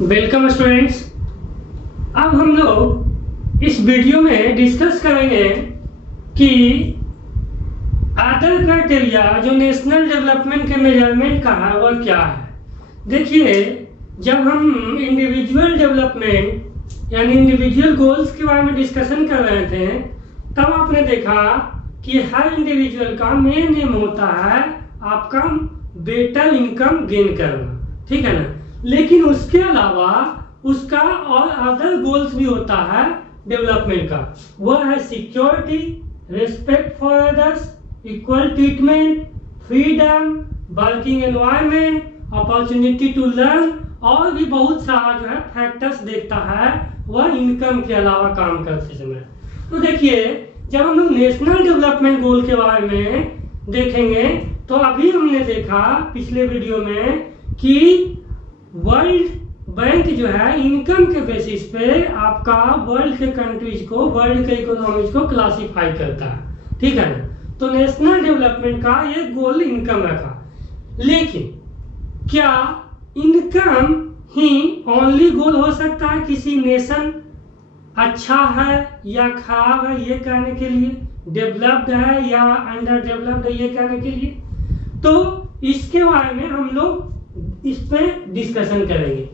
Welcome students. अब हम लोग इस वीडियो में डिस्कस करेंगे कि अदर क्राइटेरिया जो नेशनल डेवलपमेंट के मेजरमेंट का है वह क्या है। देखिए, जब हम इंडिविजुअल डेवलपमेंट यानी इंडिविजुअल गोल्स के बारे में डिस्कशन कर रहे थे तब आपने देखा कि हर इंडिविजुअल का मेन एम होता है आपका बेटर इनकम गेन करना, ठीक है ना। लेकिन उसके अलावा उसका और अदर गोल्स भी होता है डेवलपमेंट का। वह है security, respect for others, equal treatment, freedom, working environment, opportunity to learn और भी बहुत सारा जो है फैक्टर्स देखता है वह इनकम के अलावा काम करते समय। तो देखिए, जब हम लोग नेशनल डेवलपमेंट गोल के बारे में देखेंगे तो अभी हमने देखा पिछले वीडियो में कि वर्ल्ड बैंक जो है इनकम के बेसिस पे आपका वर्ल्ड के कंट्रीज को, वर्ल्ड के इकोनॉमीज को क्लासिफाई करता है, ठीक है ना। तो नेशनल डेवलपमेंट का ये गोल इनकम रखा। लेकिन क्या इनकम ही ओनली गोल हो सकता है किसी नेशन अच्छा है या खराब है ये कहने के लिए, डेवलप्ड है या अंडर डेवलप्ड है ये कहने के लिए? तो इसके बारे में हम लोग इस पे डिस्कशन करेंगे।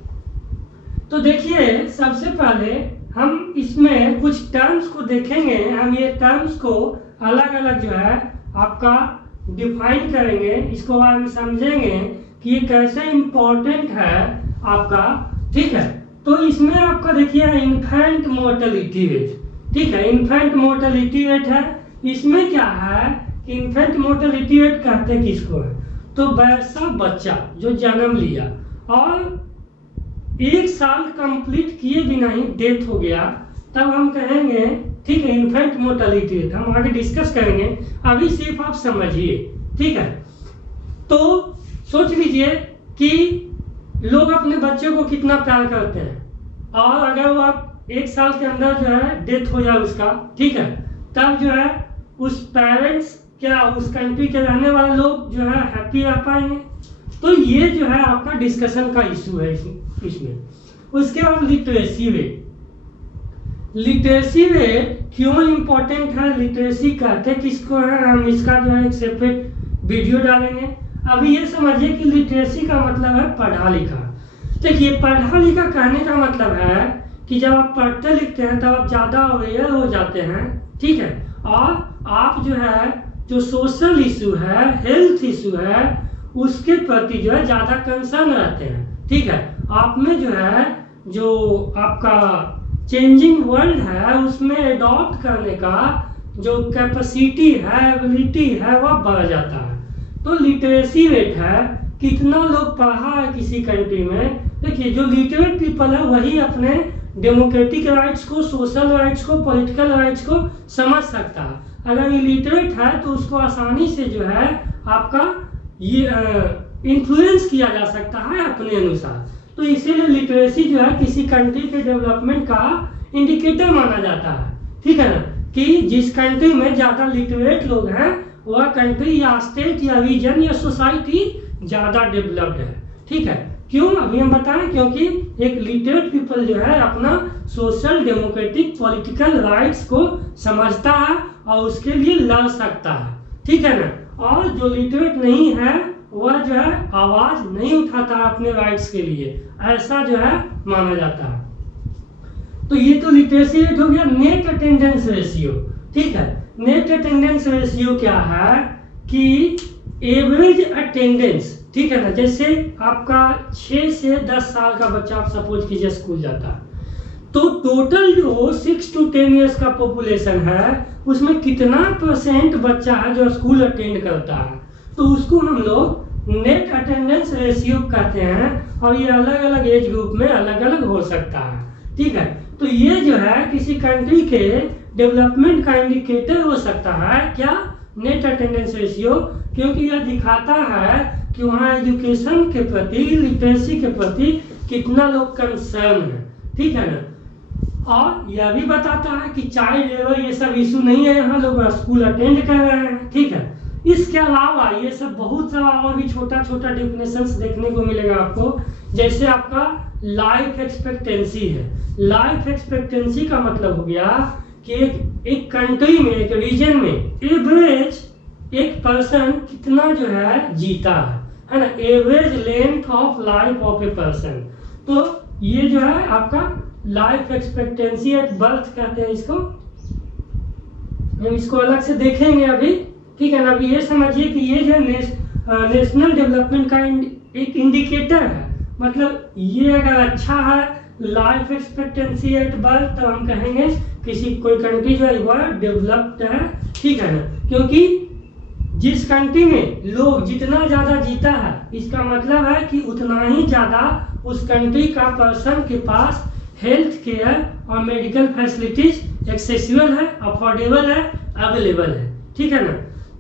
तो देखिए, सबसे पहले हम इसमें कुछ टर्म्स को देखेंगे। हम ये टर्म्स को अलग अलग जो है आपका डिफाइन करेंगे, इसको बारे में समझेंगे कि ये कैसे इम्पोर्टेंट है आपका, ठीक है। तो इसमें आपका देखिए इन्फेंट मोर्टेलिटी रेट, ठीक है, इन्फेंट मोर्टेलिटी रेट है। इसमें क्या है कि इन्फेंट मोर्टेलिटी रेट कहते किसको है? तो वैसा बच्चा जो जन्म लिया और 1 साल कंप्लीट किए बिना ही डेथ हो गया तब हम कहेंगे, ठीक है, इन्फेंट मोर्टेलिटी रेट। हम आगे डिस्कस करेंगे, अभी सिर्फ आप समझिए, ठीक है। तो सोच लीजिए कि लोग अपने बच्चे को कितना प्यार करते हैं और अगर वो आप 1 साल के अंदर जो है डेथ हो जाए उसका, ठीक है, तब जो है उस पेरेंट्स क्या उस कंट्री के रहने वाले लोग जो है हैप्पी रह पाएंगे? तो ये जो है आपका डिस्कशन का इशू है इसमें। उसके बाद लिटरेसी रेट। लिटरेसी रेट क्यों इम्पोर्टेंट है, लिटरेसी कहते किसको है, हम इसका जो है एक सेपरेट वीडियो डालेंगे। अभी ये समझिए कि लिटरेसी का मतलब है पढ़ा लिखा। देखिए, पढ़ा लिखा कहने का मतलब है कि जब आप पढ़ते लिखते हैं तब आप ज़्यादा अवेयर हो जाते हैं, ठीक है, और आप जो है जो सोशल इशू है, हेल्थ इशू है, उसके प्रति जो है ज़्यादा कंसर्न रहते हैं, ठीक है। आप में जो है जो आपका चेंजिंग वर्ल्ड है उसमें अडॉप्ट करने का जो कैपेसिटी है, एबिलिटी है, वह बढ़ जाता है। तो लिटरेसी रेट है कितना लोग पढ़ा है किसी कंट्री में। देखिए, जो लिटरेट पीपल है वही अपने डेमोक्रेटिक राइट्स को, सोशल राइट्स को, पॉलिटिकल राइट्स को समझ सकता है। अगर इलिटरेट है तो उसको आसानी से जो है आपका ये इन्फ्लुएंस किया जा सकता है अपने अनुसार। तो इसीलिए लिटरेसी जो है किसी कंट्री के डेवलपमेंट का इंडिकेटर माना जाता है, ठीक है ना, कि जिस कंट्री में ज़्यादा लिटरेट लोग हैं वह कंट्री या स्टेट या रीजन या सोसाइटी ज़्यादा डेवलप्ड है, ठीक है। क्यों? अभी हम बताएं, क्योंकि एक लिटरेट पीपल जो है अपना सोशल, डेमोक्रेटिक, पॉलिटिकल राइट्स को समझता है और उसके लिए लड़ सकता है, ठीक है ना। और जो लिटरेट नहीं है वह जो है आवाज नहीं उठाता है अपने राइट्स के लिए, ऐसा जो है माना जाता है। तो ये तो लिटरेसी रेट हो गया। नेट अटेंडेंस रेशियो, ठीक है। नेट अटेंडेंस रेशियो क्या है कि एवरेज अटेंडेंस, ठीक है ना। जैसे आपका 6 से 10 साल का बच्चा आप सपोज कीजिए स्कूल जाता है, तो टोटल जो 6 to 10 ईयर्स का पॉपुलेशन है उसमें कितना % बच्चा है जो स्कूल अटेंड करता है, तो उसको हम लोग नेट अटेंडेंस रेशियो कहते हैं। और ये अलग अलग एज ग्रुप में अलग अलग हो सकता है, ठीक है। तो ये जो है किसी कंट्री के डेवलपमेंट का इंडिकेटर हो सकता है, क्या? नेट अटेंडेंस रेशियो, क्योंकि यह दिखाता है कि वहाँ एजुकेशन के प्रति, लिटरेसी के प्रति कितना लोग कंसर्न है, ठीक है ना। और यह भी बताता है कि चाइल्ड लेबर ये सब इशू नहीं है, यहाँ लोग स्कूल अटेंड कर रहे हैं, ठीक है। इसके अलावा ये सब बहुत सारा और भी छोटा छोटा डेफिनेशंस देखने को मिलेगा आपको। जैसे आपका लाइफ एक्सपेक्टेंसी है। लाइफ एक्सपेक्टेंसी का मतलब हो गया कि एक कंट्री में, एक रीजन में एवरेज एक पर्सन कितना जो है जीता है ना, average length of life of a person. तो ये जो है आपका लाइफ एक्सपेक्टेंसी एट बर्थ कहते हैं इसको। हम इसको अलग से देखेंगे अभी, ठीक है ना। अभी ये समझिए कि ये जो नेशनल डेवलपमेंट का एक इंडिकेटर है। मतलब ये अगर अच्छा है लाइफ एक्सपेक्टेंसी एट बर्थ, तो हम कहेंगे किसी कोई कंट्री जो है वह डेवलप्ड है, ठीक है ना। क्योंकि जिस कंट्री में लोग जितना ज्यादा जीता है, इसका मतलब है कि उतना ही ज्यादा उस कंट्री का पर्सन के पास हेल्थ केयर और मेडिकल फैसिलिटीज एक्सेसिबल है, अफोर्डेबल है, अवेलेबल है, ठीक है ना।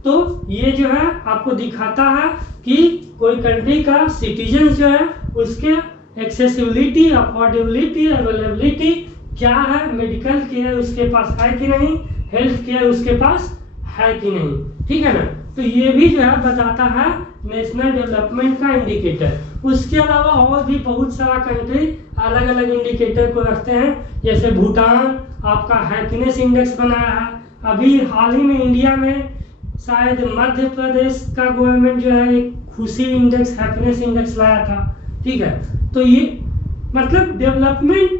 तो ये जो है आपको दिखाता है कि कोई कंट्री का सिटीजन जो है उसके एक्सेसिबिलिटी, अफोर्डेबिलिटी, अवेलेबिलिटी क्या है, मेडिकल केयर उसके पास है कि नहीं, हेल्थ केयर उसके पास है कि नहीं, ठीक है ना। तो ये भी जो है बताता है नेशनल डेवलपमेंट का इंडिकेटर। उसके अलावा और भी बहुत सारा कंट्री अलग अलग इंडिकेटर को रखते हैं। जैसे भूटान आपका हैप्पीनेस इंडेक्स बनाया है। अभी हाल ही में इंडिया में शायद मध्य प्रदेश का गवर्नमेंट जो है एक खुशी इंडेक्स, हैप्पीनेस इंडेक्स लाया था, ठीक है। तो ये मतलब डेवलपमेंट,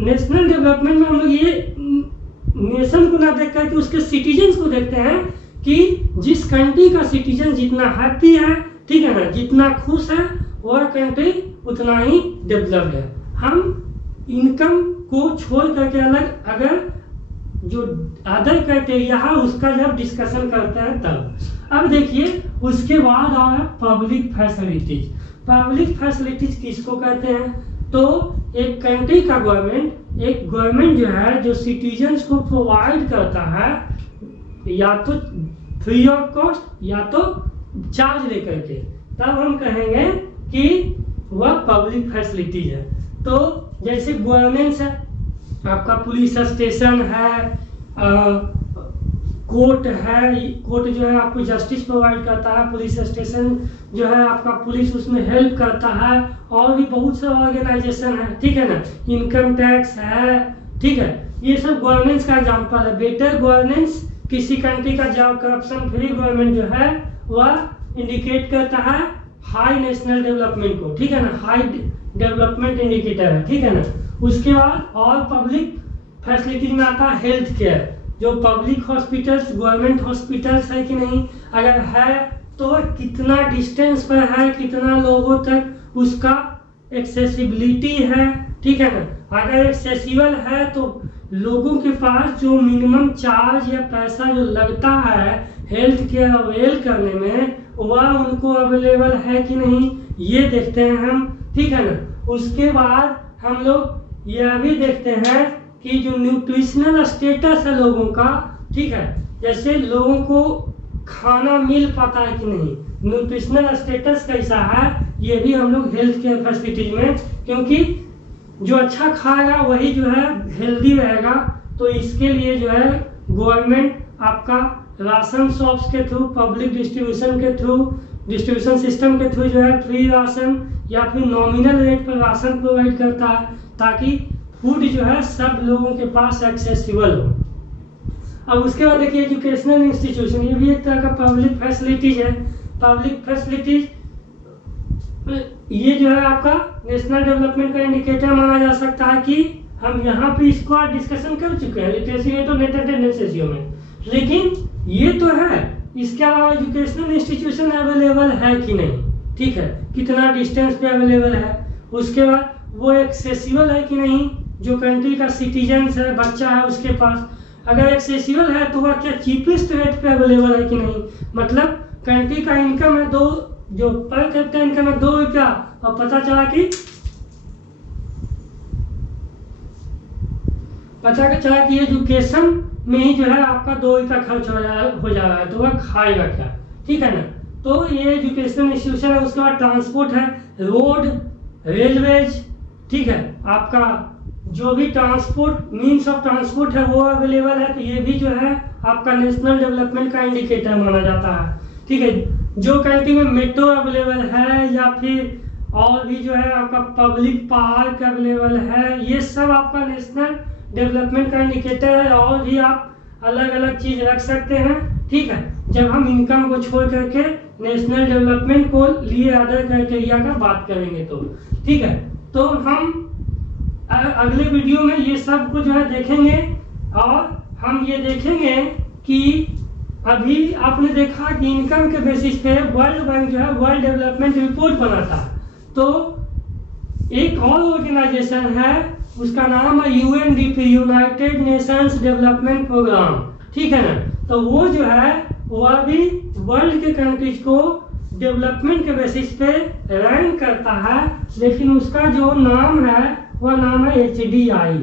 नेशनल डेवलपमेंट में हम लोग ये नेशन को ना देख करके उसके सिटीजन्स को देखते हैं कि जिस कंट्री का सिटीजन जितना हैप्पी है, ठीक है ना, जितना खुश है, वह कंट्री उतना ही डेवलप्ड है। हम इनकम को छोड़ करके अलग अगर जो अदर क्राइटेरिया है उसका जब डिस्कशन करते हैं तब। अब देखिए उसके बाद आया पब्लिक फैसिलिटीज। पब्लिक फैसिलिटीज किसको कहते हैं? तो एक कंट्री का गवर्नमेंट, एक गवर्नमेंट जो है जो सिटीजन्स को प्रोवाइड करता है या तो फ्री ऑफ कॉस्ट या तो चार्ज लेकर के, तब हम कहेंगे कि वह पब्लिक फैसिलिटीज है। तो जैसे गवर्नेंस है, आपका पुलिस स्टेशन है, कोर्ट है, कोर्ट जो है आपको जस्टिस प्रोवाइड करता है, पुलिस स्टेशन जो है आपका पुलिस उसमें हेल्प करता है, और भी बहुत से ऑर्गेनाइजेशन है, ठीक है ना। इनकम टैक्स है, ठीक है। ये सब गवर्नेंस का एग्जांपल है। बेटर गवर्नेंस किसी कंट्री का जब करप्शन फ्री गवर्नमेंट जो है वह इंडिकेट करता है हाई नेशनल डेवलपमेंट को, ठीक है ना, हाई डेवलपमेंट इंडिकेटर है, ठीक है ना। उसके बाद और पब्लिक फैसिलिटीज में आता है हेल्थ केयर, जो पब्लिक हॉस्पिटल्स, गवर्नमेंट हॉस्पिटल्स है कि नहीं, अगर है तो कितना डिस्टेंस पर है, कितना लोगों तक उसका एक्सेसिबिलिटी है, ठीक है ना। अगर एक्सेसिबल है तो लोगों के पास जो मिनिमम चार्ज या पैसा जो लगता है हेल्थ केयर अवेल करने में, वह उनको अवेलेबल है कि नहीं, ये देखते हैं हम, ठीक है ना। उसके बाद हम लोग यह भी देखते हैं कि जो न्यूट्रिशनल स्टेटस है लोगों का, ठीक है, जैसे लोगों को खाना मिल पाता है कि नहीं, न्यूट्रिशनल स्टेटस कैसा है, ये भी हम लोग हेल्थ केयर फैसिलिटीज में, क्योंकि जो अच्छा खाएगा वही जो है हेल्दी रहेगा। तो इसके लिए जो है गवर्नमेंट आपका राशन शॉप्स के थ्रू, पब्लिक डिस्ट्रीब्यूशन के थ्रू, डिस्ट्रीब्यूशन सिस्टम के थ्रू जो है फ्री राशन या फिर नॉमिनल रेट पर राशन प्रोवाइड करता है, ताकि फूड जो है सब लोगों के पास एक्सेसिबल हो। अब उसके बाद देखिए एजुकेशनल इंस्टीट्यूशन, ये भी एक तरह का पब्लिक फैसिलिटीज है। पब्लिक फैसिलिटीज ये जो है आपका नेशनल डेवलपमेंट का इंडिकेटर माना जा सकता है कि हम यहाँ पे इसको डिस्कशन कर चुके हैं लिटरेसी रेट और नेट अटेंडेंस रेशियो में, लेकिन ये तो है, इसके अलावा एजुकेशनल इंस्टीट्यूशन अवेलेबल है कि नहीं, ठीक है, कितना डिस्टेंस पे अवेलेबल है। उसके बाद वो एक्सेसिबल है कि नहीं, जो कंट्री का सिटीजन है, बच्चा है, उसके पास अगर एक्सेसिबल है तो वह क्या चीपेस्ट रेट पे अवेलेबल है कि नहीं। मतलब कंट्री का इनकम है दो, जो पर कैपिटा इनकम है 2 रुपया, और पता चला कि एजुकेशन में ही जो है आपका 2 रुपया खर्च हो जा रहा है, तो वह खाएगा क्या, ठीक है ना। तो ये एजुकेशनल इंस्टीट्यूशन है। उसके बाद ट्रांसपोर्ट है, रोड, रेलवेज, ठीक है, आपका जो भी ट्रांसपोर्ट मीन्स ऑफ ट्रांसपोर्ट है वो अवेलेबल है, तो ये भी जो है आपका नेशनल डेवलपमेंट का इंडिकेटर माना जाता है, ठीक है। जो कंट्री में मेट्रो अवेलेबल है या फिर और भी जो है आपका पब्लिक पार्क अवेलेबल है, ये सब आपका नेशनल डेवलपमेंट का इंडिकेटर है। और भी आप अलग अलग चीज रख सकते हैं, ठीक है। जब हम इनकम को छोड़ करके नेशनल डेवलपमेंट को लिए अदर क्राइटेरिया का बात करेंगे तो ठीक है। तो हम अगले वीडियो में ये सब को जो है देखेंगे, और हम ये देखेंगे कि अभी आपने देखा कि इनकम के बेसिस पे वर्ल्ड बैंक जो है वर्ल्ड डेवलपमेंट रिपोर्ट बनाता है। तो एक और ऑर्गेनाइजेशन है, उसका नाम है UNDP, united nations development programme, ठीक है ना। तो वो जो है वह भी वर्ल्ड के कंट्रीज को डेवलपमेंट के बेसिस पे रैंक करता है, लेकिन उसका जो नाम है वह नाम है HDI,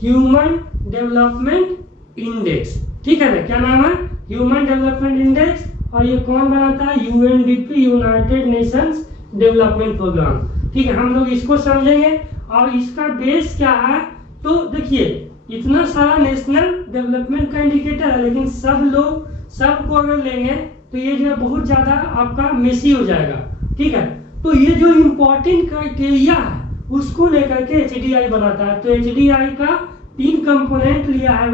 ह्यूमन डेवलपमेंट इंडेक्स, ठीक है ना। क्या नाम है? Human development index. और ये कौन बनाता है? UNDP, united nations development programme, ठीक है। हम लोग इसको समझेंगे और इसका बेस क्या है। तो देखिए इतना सारा नेशनल डेवलपमेंट का इंडिकेटर है, लेकिन सब लोग सबको अगर लेंगे तो ये जो है बहुत ज्यादा आपका मेसी हो जाएगा, ठीक है। तो ये जो इम्पोर्टेंट क्राइटेरिया है उसको लेकर के HDI बनाता है। तो HDI का 3 कंपोनेंट लिया है,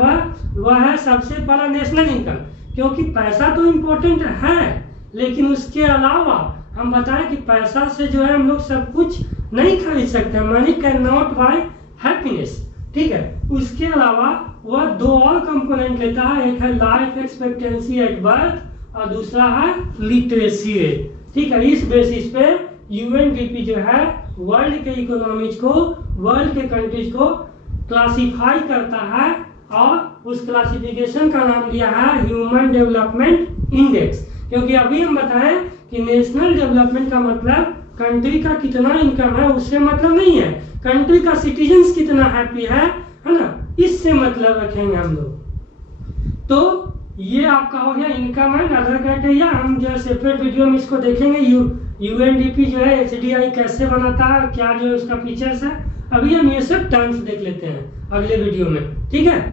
वह है सबसे बड़ा नेशनल इनकम, क्योंकि पैसा तो इम्पोर्टेंट है, लेकिन उसके अलावा हम बताएं कि पैसा से जो है हम लोग सब कुछ नहीं खरीद सकते। Money can not buy happiness, ठीक है। उसके अलावा वह 2 और कंपोनेंट लेता है, एक है लाइफ एक्सपेक्टेंसी एट बर्थ और दूसरा है लिटरेसी रेट, ठीक है। इस बेसिस पे यूएनडीपी जो है वर्ल्ड के इकोनॉमीज को, वर्ल्ड के कंट्रीज को क्लासिफाई करता है, और उस क्लासिफिकेशन का नाम दिया है ह्यूमन डेवलपमेंट इंडेक्स। क्योंकि अभी हम बताएं कि नेशनल डेवलपमेंट का मतलब कंट्री का कितना इनकम है उससे मतलब नहीं है, कंट्री का सिटीजन्स कितना हैप्पी है ना, इससे मतलब रखेंगे हम लोग। तो ये आपका हो गया इनकम एंड अदर क्राइटेरिया। हम जो सेपरेट वीडियो में इसको देखेंगे, यूएनडीपी जो है HDI कैसे बनाता है, क्या जो है उसका फीचर्स है। अभी हम ये सब टर्म्स देख लेते हैं अगले वीडियो में, ठीक है।